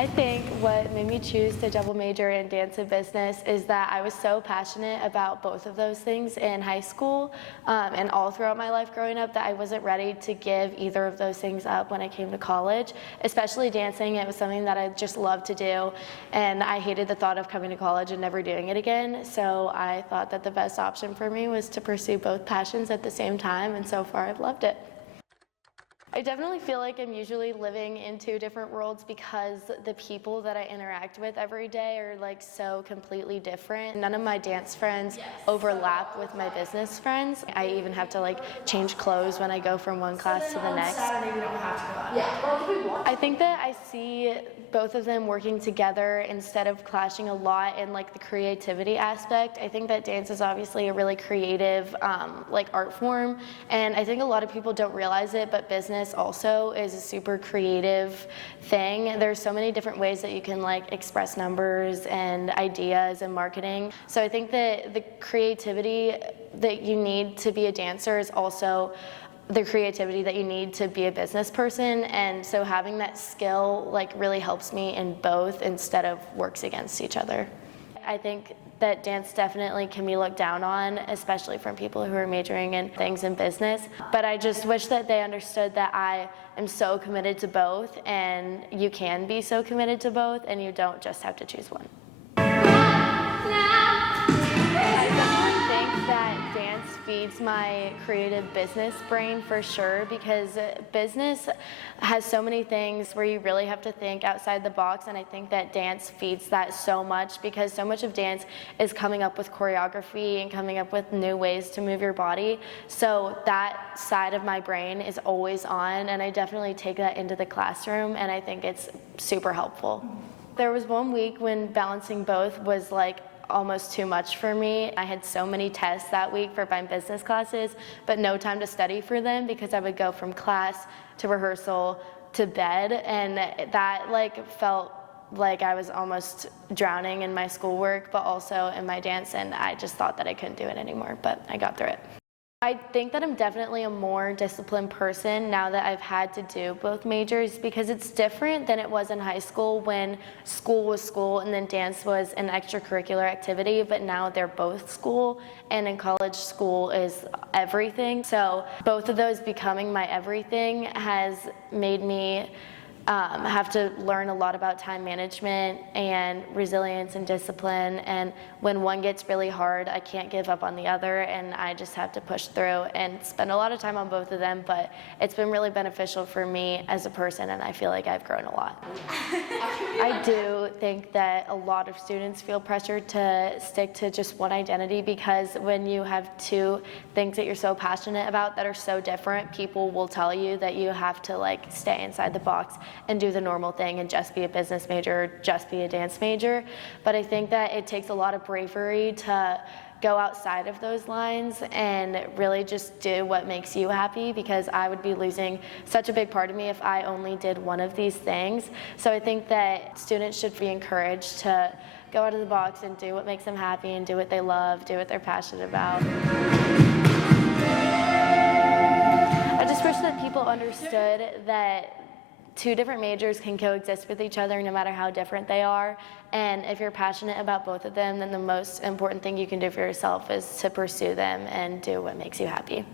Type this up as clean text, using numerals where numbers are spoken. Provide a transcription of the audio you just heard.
I think what made me choose to double major in dance and business is that I was so passionate about both of those things in high school and all throughout my life growing up that I wasn't ready to give either of those things up when I came to college. Especially dancing, it was something that I just loved to do, and I hated the thought of coming to college and never doing it again. So I thought that the best option for me was to pursue both passions at the same time, and so far I've loved it. I definitely feel like I'm usually living in two different worlds because the people that I interact with every day are like so completely different. None of my dance friends overlap with my business friends. I even have to like change clothes when I go from one class to the next. Saturday we don't have to go out. I think that I see both of them working together instead of clashing a lot in like the creativity aspect. I think that dance is obviously a really creative like art form, and I think a lot of people don't realize it, but business also is a super creative thing. There's so many different ways that you can like express numbers and ideas and marketing. So I think that the creativity that you need to be a dancer is also the creativity that you need to be a business person, and so having that skill like really helps me in both instead of works against each other. I think that dance definitely can be looked down on, especially from people who are majoring in things in business. But I just wish that they understood that I am so committed to both, and you can be so committed to both, and you don't just have to choose one. I definitely think that dance feeds my creative business brain for sure, because business has so many things where you really have to think outside the box, and I think that dance feeds that so much, because so much of dance is coming up with choreography and coming up with new ways to move your body. So that side of my brain is always on, and I definitely take that into the classroom, and I think it's super helpful. There was one week when balancing both was like almost too much for me. I had so many tests that week for my business classes, but no time to study for them because I would go from class to rehearsal to bed, and that like felt like I was almost drowning in my schoolwork, but also in my dance, and I just thought that I couldn't do it anymore, but I got through it. I think that I'm definitely a more disciplined person now that I've had to do both majors, because it's different than it was in high school when school was school and then dance was an extracurricular activity, but now they're both school, and in college school is everything. So both of those becoming my everything has made me have to learn a lot about time management and resilience and discipline, and when one gets really hard, I can't give up on the other, and I just have to push through and spend a lot of time on both of them, but it's been really beneficial for me as a person, and I feel like I've grown a lot. I do think that a lot of students feel pressured to stick to just one identity, because when you have two things that you're so passionate about that are so different, people will tell you that you have to like stay inside the box and do the normal thing and just be a business major, or just be a dance major. But I think that it takes a lot of bravery to go outside of those lines and really just do what makes you happy, because I would be losing such a big part of me if I only did one of these things. So I think that students should be encouraged to go out of the box and do what makes them happy and do what they love, do what they're passionate about. I just wish that people understood that two different majors can coexist with each other no matter how different they are, and if you're passionate about both of them, then the most important thing you can do for yourself is to pursue them and do what makes you happy.